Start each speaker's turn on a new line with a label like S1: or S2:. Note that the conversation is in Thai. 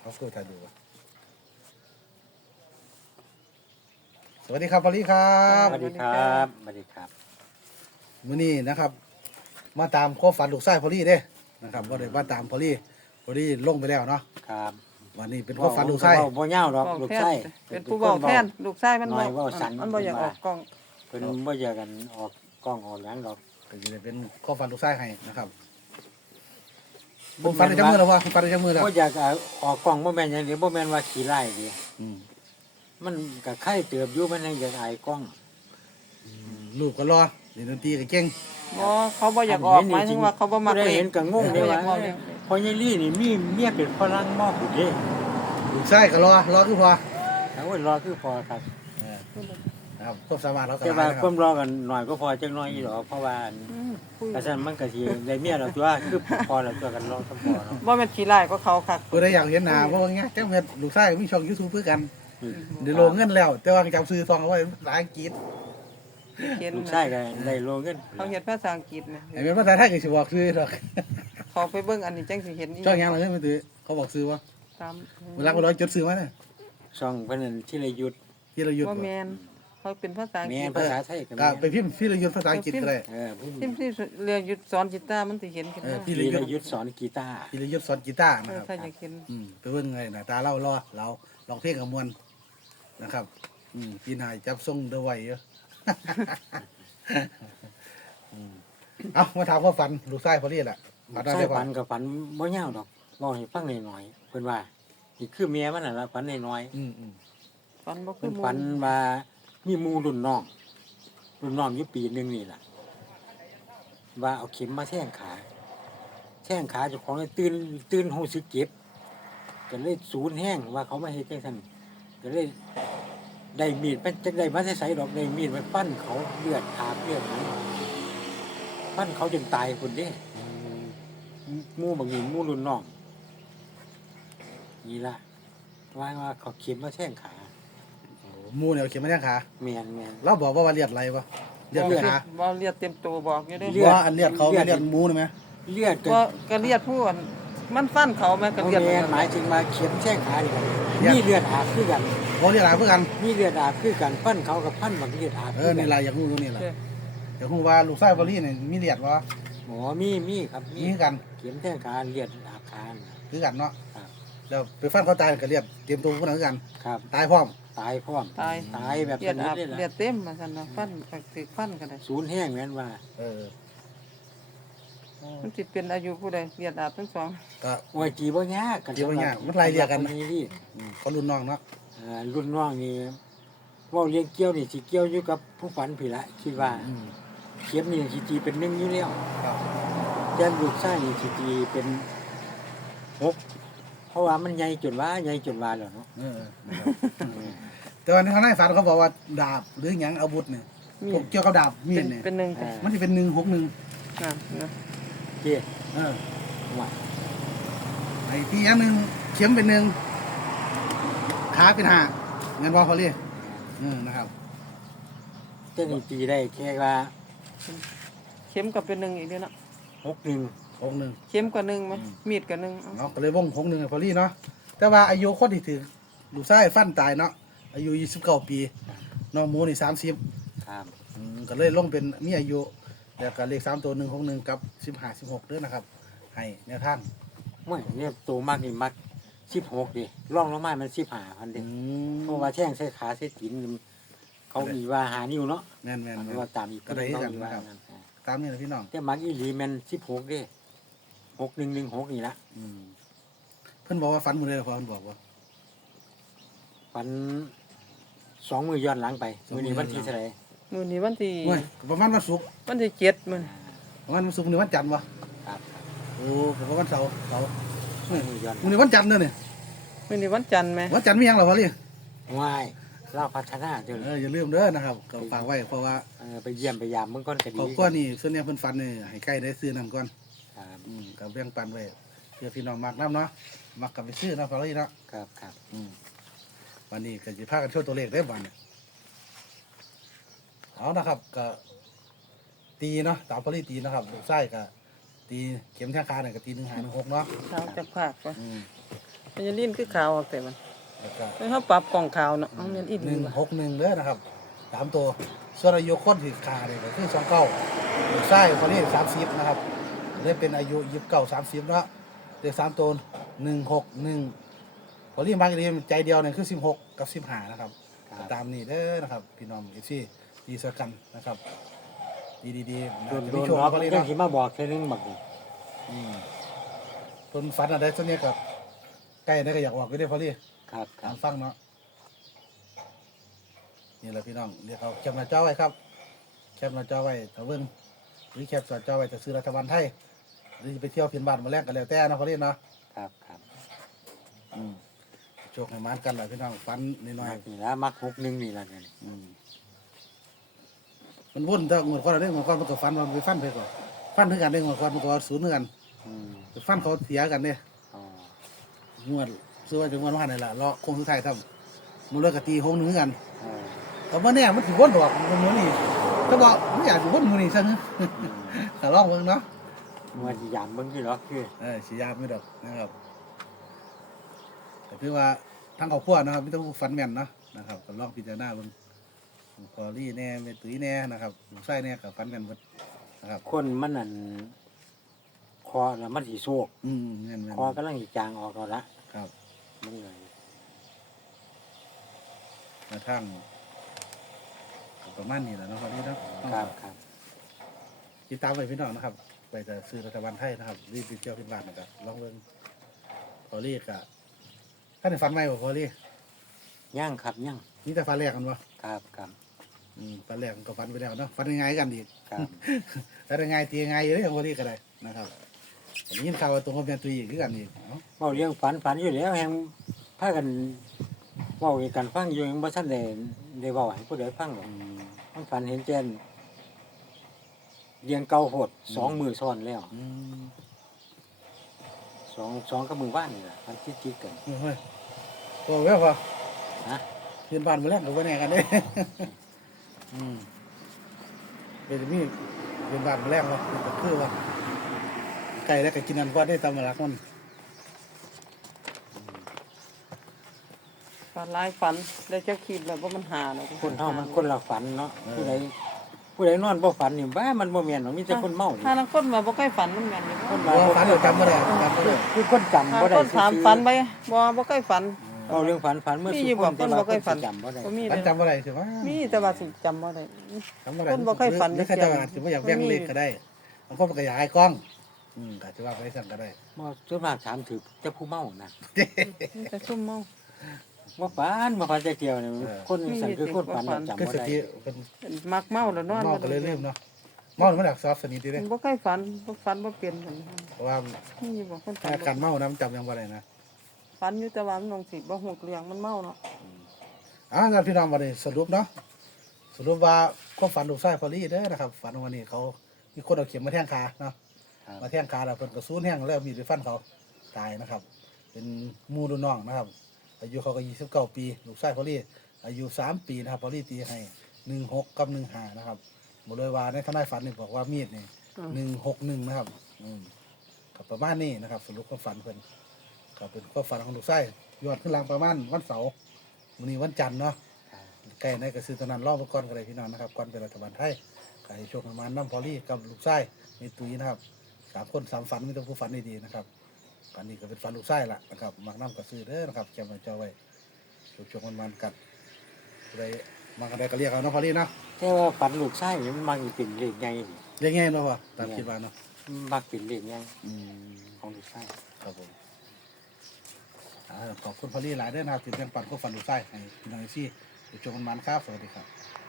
S1: เขาเคยถ่ายดูสวัสดีครับพอลลี่ครับ
S2: สวัสดีครับสวัสดีครับ
S1: มื้อนี้นะครับ มาตามข้อฝันลูกไส้พอลลี่เด้นะครับก็เลยมาตามพอลลี่ลงไปแล้วเนาะ
S2: ครับ
S1: วันนี้เป็นข้อฝันลูกไส้
S2: บ่ยาวดอกลูกไส้
S3: เป็นผู้บอกแทนลูกไส้มัน
S2: น้อยเว้าสัน
S3: มันบ่อยากออกกล้อง
S2: เพิ่นบ่อยากกันออกกล้องออกหยังดอก
S1: ก็จะเป็นข้อฝันลูกไส้ให้นะครับผมฝันในจังมือแล้วว่าผมฝันในจังมือแล้ว
S2: บ่อยากออกกล้องบ่แม่นหยังเดียวบ่แม่นว่าขี้ร้ายเดิ
S1: อืม
S2: มันก็ไข้เติบอยู่มันยังอยากอายกล้อง
S1: ลูกก็รอเล่นดนตรีก็เก่ง
S3: บ่เขาบ่อยากออกหมายถึงว่าเขาบ่มัก
S2: ได้
S3: เล่
S2: เห็
S3: น
S2: นก็งงเด้ว่า
S3: บ่อยากเล่น
S2: พอยายลี่นี่มีเมียเป็นฝรั่งมอกอยู่เด้
S1: ลูกไส้ก็รอคือพอ
S2: แต่ว่ารอคือพอครับ
S1: นะครับควบสามารถเราก็
S2: แต่
S1: ได้
S2: ว่า
S1: นะค
S2: ควา
S1: รับ
S2: มรอกันหน่อยก็พอจังน้อยอยู่ดอกเพราะว่า
S3: คุย
S2: กระสันมันก็สิได้เมียเราตัวคือพอเราตัวกันรอทั้งพอเนาะ
S3: บ่แม่นขี้ร้ายก็เขาคัก
S1: ก็ได้อยากเห็นหน้าเพราะว่าไงจังเม็ดลูกไส้มีช่อง YouTube เพื่อกันเดี๋ยวลงเงินแล้ว แต่ว่าจำซื้อซองเอาไว้ภาษาอังกฤษ
S3: เขียน
S2: ลูกชายก็ได้โลเงิน
S3: เขาเฮ็ดภาษาอังกฤษนะ
S1: ไอ้เป็นภาษาไทยก็สิบอกซื้อดอก
S3: เขาไปเบิ่งอันนี้จังสิเห็นอี
S1: ช่องยังเลยไม่ตื้อเขาบอกซื้อว่า
S3: ตาม
S1: เวลาเขาร้อยจดซื้อมาเนี่ย
S2: ช่องเพิ่นนที่ระยุทธ์
S1: พี่ระยุทธ์
S3: บ่แม่นเขาเป็นภาษาอัง
S2: แม่
S3: กฤษ
S2: ภาษาไทยก็
S1: ก็ไปพิมพ์พี่ระยุทธ์ภาษาอังกฤษก็ได้
S2: พี่
S3: ทิมที่เรียนหยุดสอนกีตาร์มันสิเห็นขึ้นมา
S1: พี่
S2: ระยุทธ์สอนกีตาร์
S1: พี่ระยุทธ์สอนกีตาร์นะครับ
S3: ถ้าอยากเห็น
S1: ไปเบิ่งไงหน้าตาเราลองเพลงกับมวลนะครับพี่นายจับทรงเดอะไว้เยอะ เอามาถามว่าฝันลูกไส้พอดีแหละ
S2: ใช่ฝันกับฝันบ่ยาวดอกบ่ให้ฟังหน่อยๆเพิ่นว่านี่คือเมียมันน่ะล่ะฝันน้อย
S3: ฝันบ่
S2: ๆ
S3: คื
S2: เพิ่
S3: อน หมู่
S2: ฝันว่ามีหมู่รุ่นน้องอยู่ปีหนึงนี่ล่ะว่าเอาเข็มมาแทงขาเจ้าของเลยตื่นรู้สึกเจ็บก็เลยสูญแห้งว่าเขามาเฮ็ดจังซั่นก็เลยได้มีดมันจักได้มาใส่ดอกได้มีดมาฟันเขาเลือดอาบเลือดไหลฟันเขาจนตายพุ่นเด้หมู่บางทีหมู่รุ่นน้องนี่ล่ะว่าเขาเข็มมาแทงขา
S1: หมูเนี่ยเขียนมาแท่งขา
S2: แม่น
S1: เราบอกว่าเลียดอะไรปะเลียดขา
S3: บ่เลียดเต็มตัวบอกอยู่เด้
S1: ว่าอันเลียดเขาไม่เลียดหมูนะไหม
S2: เลือดก็
S3: บ่ก็เลียดผู้อันมันฟันเขาแม่ก็
S2: เขา
S3: เลียด
S2: แม่นหมายถึงว่าเข็มแทงขานี่ล่ะมีเลือดอาบคือกัน
S1: เขาเลียดอะไรเพื่อกัน
S2: มีเลือดอาบคือกันฟันเขากับฟันบางเลือดอาบ
S1: นี่ลายอย่างงูตรงนี้แหละอย่างงูว่าลูกไส้บอลี่เนี่ยมีเลียดวะ
S2: หมอมีครับ
S1: มีกัน
S2: เข็มแทงขาเลือดอาบขาน่ะ
S1: คือกันเนาะ
S2: ครับ
S1: แล้วไปฟันเขาตายก็เลียดเตรียมตัวพวกนั้นคือกัน
S2: ครับ
S1: ตายพร้อม
S2: ตายพร้อม
S3: ตาย
S2: ตายแบบ
S3: เลียด
S2: ชนิด
S3: อาบ
S2: เลยล่ะ
S3: เลียดเต็มมาซั่นน่ะฟันก็สิฟันก็ได้
S2: ศูนย์แห้งแม่นว่า
S3: มันสิเป็นอายุผู้ใดเลียดอาบทั้งสอง
S1: ก็
S2: โอ้ยจีบ่ยากกัน
S1: จีบ่ยากมันไล่เรียกกัน
S2: นี่ดิ
S1: เขารุ่นน้องเนาะ
S2: รุ่นน้องนี่เว่าเลี้ยงเกี้ยวนี่สิเกี้ยวอยู่กับผู้ฝันพี่ละคิดว่าเข็มนี่สิตีเป็น1อยู่แล้ว
S1: ครับ
S2: แต่ลูกชายนี่สิตีเป็น6เพราะว่ามันใหญ่จนว่าแล้วเนาะ
S1: แต่ว่าในทางในฝันเขาบอกว่าดาบหรือหยังอาวุธเนี่ย
S3: มี
S1: พวกเกี่ยวกับดาบมีดเนี่ย
S3: เป็นหนึ่งค่ะ
S1: มันจะเป็น161
S3: นะ
S2: เจ้ ว่า
S1: ไอ้ที่อันหนึ่งเข็มเป็น1ขาเป็น5เงินบอเขาเรียกนะครับ
S2: เจ้านี่ตีได้แค่ว่า
S3: เข็มกับเป็นหนึ่งอีกเด้อเนาะ
S2: 61
S1: 61
S3: เข็มกับหนึ่งไหมมีดกับหนึ่ง
S1: เนาะก็เลยวง61ให้พอลี่เนาะแต่ว่าอายุคนที่ถือลูกชายฟันตายเนาะอายุ29ปีน้องหมูนี่30
S2: ครับ
S1: ก็เลยลงเป็นมีอายุแล้วก็เลข3ตัว161กับ15 16เด้อนะครับให้แนวทาง
S2: ไม่เนี่ยโตมากนี่มัก16ดิร่องลงมามัน15พันเด้เพราะว่าแท่งใส่ขาใส่ตีนเขาอีว่าหานิ้วเนาะ
S1: แม่น
S2: อัน
S1: ๆ
S2: ว่าตามอีก
S1: ก็ได้
S2: เนาะ
S1: กัน
S2: อี
S1: นะ
S2: ว่า
S1: ครับ
S2: นั่น
S1: ตามนี้นะพี่น้อง
S2: แต่มักอีหลีแม่น16เด้6116นี่ละ
S1: เพิ่นบอกว่าฝันหมดเลยเหรอพ่อเพิ่นบอกว่า
S2: ฝัน2มื้อย้อนหลังไป
S1: สองมื้
S2: มื้
S1: อ
S2: อนี้วันที่
S1: ย้อนหลัง
S2: เท่าไหร่
S3: มื้อนี้วันที่
S1: โอ้ยประมาณวันศุกร์
S3: วันที่เจ็ดมื้อ
S1: ประมาณวันศุกร์หรือวันจันทร์วะ
S2: ครับ
S1: โอ้ประมาณวันเสาร์
S2: มื้อย้อน
S1: มื้อนี้วันจันทร์เด้อเนี่ย
S3: มื้อนี้วันจันทร์ไหม
S1: วันจันทร์มีหยังเหรอพ่อลี่
S2: วายเราพัฒนาจน
S1: อย่าลืมเด้อนะครับก็ฝากไว้เพราะว่า
S2: ไปเยี่ยมไปยามเบิ่งก่อนก็
S1: ข
S2: ดี
S1: อบกว่านี่ส่วนใหญ่เพิ่นฝันนี่ให้ใกล้ได้ซื้อนำก่อน
S2: ครับ
S1: ก็แบ่งปันไว้เพื่อพี่น้องมักนํเนาะมักก็ไปซื้อเนาะพ่อลี่เนาะ
S2: ครับ
S1: วันนี้ก็จะพากันโชว์ตัวเลขได้วันเนี่ยเอานะครับก็ตีเนาะตามพอลี่ตีนะครับลูกไส้ก็ตีเข็มแท่งคาเนี่ยก็ตี1 5 1 6เนาะ
S3: เช้าจากภาคว่ามันจะลิ้นคือขาวออกแต่มัน
S1: แล้วก็
S3: เฮาปรับกล่องขาวเนาะเอาแม่นอีหลีว่ะ
S1: 161เด้อนะครับ3ตัวส่วนอายุคนที่ขาเนี่ยก็คือ29ลูกชายพอลี่30นะครับเลยเป็นอายุ29 30เนาะเลข3ตัว161พอลี่มักดีใจเดียวเนี่ยคือ16กับ15นะครับ
S2: ครับ
S1: ตามนี้เด้อนะครับพี่น้อง FC ดีสักกันนะครับดีๆนะ
S2: โดน
S1: จะ
S2: โด
S1: มี
S2: น
S1: โชค
S2: เนาะ
S1: พอลี่
S2: เรื่อง
S1: เนาะ
S2: สิมาบอกแค่นึงบักนี่
S1: เพิ่นฝันอะไรส่วนนี้กับใกล้ได้ก็อยากออกไปได้พอลี่
S2: ครับค
S1: ตา
S2: รับ
S1: มฟังเนาะนี่แหละพี่น้องเรียกเขาแคปหน้าจอไว้ครับแคปหน้าจอไว้ถ้าเบิ่งหรือแคปหน้าจอไว้จะซื้อรัฐบาลไทยหรือจะไปเที่ยวเพียนบ้านมาแลกกันแล้วแต่นะพอลี่เนาะ
S2: ครับครับ
S1: โชคให้มานกันแหละพี่น้องฝันนิดหน่อย
S2: มักนี่ละมัก61นี่ละเนี่ย
S1: มันวุ่นถ้าหมดความเรื่องหมดความมันก็ฟันมันไปฟันไปก่อนฟันถึงกันได้หมดความมันก็ศูนย์เหมือนกัน
S2: อืม
S1: ไปฟันเขาเสียกันเนี่ย
S2: อ๋อ
S1: งวดซื้อไว้ถึงวันว่านี่แหละรอคงสุดท้ายทำมันเลิกกะตีหงหนึ่งกัน
S2: เออ
S1: แต่ว่าเนี่ยมันถือวนดอกมันเหมือนนี่ก็บอกไม่อยากถือวนมือนี่ซะนึแต่ลองเบิ่งเนาะ
S2: ว่าสิยามเบิ่งคือหรอกคือ
S1: สียามไม่ดอกนะครับแต่คือว่าทั้งครอบครัวนะครับไม่ต้องฟันแม่นเนาะนะครับก็ลองพิจารณาเบิ่งพอลี่แน่เมตุยแน่นะครับลูกไส้แน่กับฟันแม่นหมดนะครับ
S2: คนมันนั่นคอแล้วมันสิโซก
S1: แม่น
S2: คอกำลังสิจางออกแล้วละ
S1: ครับ
S2: มันเลย
S1: มาทั้งประมาณนี้แหละเนาะครับนี่เนาะ
S2: ครับครับ
S1: ติดตามไปพี่น้องนะครับ ไปจะซื้อรัฐบาลไทยนะครับรีบไปเที่ยวขึ้นบ้านนะครับลองเบิ่งพอลี่กะท่านได้ฟันไหมบ่พอลี่
S2: ย่างครับย่าง
S1: นี่แต่ฟันแรกกันวะ
S2: ครับครับ
S1: ฟันแรกก็ฟันไปแล้วเนาะฟันยังไงกันอีก
S2: ครับ
S1: ฟันยังไงตียังไงอยู่เลยของพอลี่ก็ได้นะครับอันนี้ยินข่าวว่าตรงกับแมนตุยอีกคือกันอีกเนาะ
S2: เว้าเรื่องฝันอยู่แล้วแฮงพากันเว้ากันฟังอยู่ยังบ่ทันได้เว้าให้ผู้ใดฟังหรอกมันฝันเห็นแจ้นเรียงเก่าโหด2มื้อซ้อนแล้ว
S1: อืม
S2: สองกับมือบ้านนี่ล่ะมันจิกๆกัน
S1: เฮ้ยโตแว่พอ
S2: ฮะ
S1: เพื่อนบ้านมาแรกก็บ่แน่กันเด้เป็นมีเพื่อนบ้านมาแรกวะมันก็คือว่าไก่แล้วก็กินอันพอได้ตามมาลักมัน
S3: ฝันหลายฝันได้จะคิดแบบว่ามันหาเนาะ
S2: คนเฮามันคนละฝันเนาะผู้ใดนอนบ่ฝันนี่บ้ามันบ่แม่นหรอกมีแต่คนเมานี่
S3: ถ้าลังคนมาบ่ค่อยฝันมันแม่นอยู่
S2: คน
S1: เพราะว่าฝันเราจำไม่ได้จำไม่ได้
S2: คือคนจำ
S3: ถ้า
S2: บ่ได้
S3: คนถามฝันไปบ่ค่อยฝัน
S2: เอาเรื่องฝันเมื่อ
S3: มี
S2: สุ
S3: อยู่
S2: ค
S3: บ่
S2: น
S3: คนบ่ค่อยฝัน
S2: จำบ่ได้
S3: บ่มี
S1: ฝัน
S3: เลย
S1: จำไม่ได้ใช่ไหม
S3: มีแต่ว่าสิจำบ่ได้
S1: จำไม่ได้
S3: คนบ่เคยฝัน
S1: หรือเขาจะอาจจะไม่อยากแบ่งเลขก็ได้บางคนมันก็อยากให้กล้องอาจจะว่าไปสั่งก็ได้
S2: บ่ส่วนมากถามถึงแต่ผู้เมานะ
S3: มีแต่ซุ่มเมา
S2: บ่ฝันจักเที่ยวนี่คนสั่นคือคนฝันน่ะจำ
S1: คือ
S2: บ่
S1: ส
S2: ได้
S1: ติเป็น
S3: เป็นมักเมาแล้วนอน
S1: เมาก็เลยลืมเนาะเมามันอยากซอฟสนิทดีเลย
S3: บ่ค่อยฝันบ่ฝันบ่เปลี่ยนกัน
S1: เพราะว่า
S3: มีอยู่บ่คนฝั
S1: ถ้าน การเมานะมันจำยังบ่ได้นะ
S3: ฝันอยู่แต่ว่ามันลงสิบ่ฮู้เรื่องมันเมาเนาะ
S1: งั้นพี่น้องวันนี้สรุปเนาะสรุปว่าความฝันลูกชายพอลี่เด้อนะครับฝันวันนี้เขามีคนเอาเข็มมาแทงขาเนาะ
S2: ครับ
S1: มาแทงขาแล้วเพิ่นก็สูญแห้งแล้วมีดไปฟันเขาตายนะครับ เป็นหมู่รุ่นน้องนะครับ อายุเขาก็29 ปีลูกชายพอลี่อายุ3 ปีนะครับพอลี่ตีให้16กับ15นะครับบอกเลยว่าในทนายฝันนี่บอกว่ามีดนี่161นะครับก็ประมาณนี้นะครับ สรุปความฝันเพิ่นก็เป็นความฝันของลูกชายยอดขึ้นหลังประมาณวันเสาร์มื้อนี้วันจันทร์เนาะใกล้ในก็ซื้อตอนนั้นรอบก่อนก็ได้พี่น้องนะครับก่อนเป็นรัฐบาลไทยก็ให้โชคประมาณน้ำพอลี่กับลูกชายมีตุยนะครับ3 คน3ฝันมีแต่ผู้ฝันดีๆนะครับ อันนี้ก็เป็นฟันลูกไส้ละนะครับมักน้ำกระซื้อเด้อนะครับแกมาเจ้าไว้ช่วงมันกัดอะไรมากันได้ก็เรียกเอาเนาะพอดีเนาะ
S2: แต่ว่าฝันลูกชายนี่มันมักสิเป็นเลขใหญ่นี่
S1: เรียกง่ายเนาะพ่อตามคิดว่าเนาะ
S2: มันมักเป็นเลขใหญ่
S1: อืม
S2: ของลูกชาย
S1: ครับผมขอบคุณพอดีหลายเด้อนะครับที่เป็นปันก็ฟันลูกไส้ให้พี่น้องซี่ช่วงมันครับสวัสดีครับ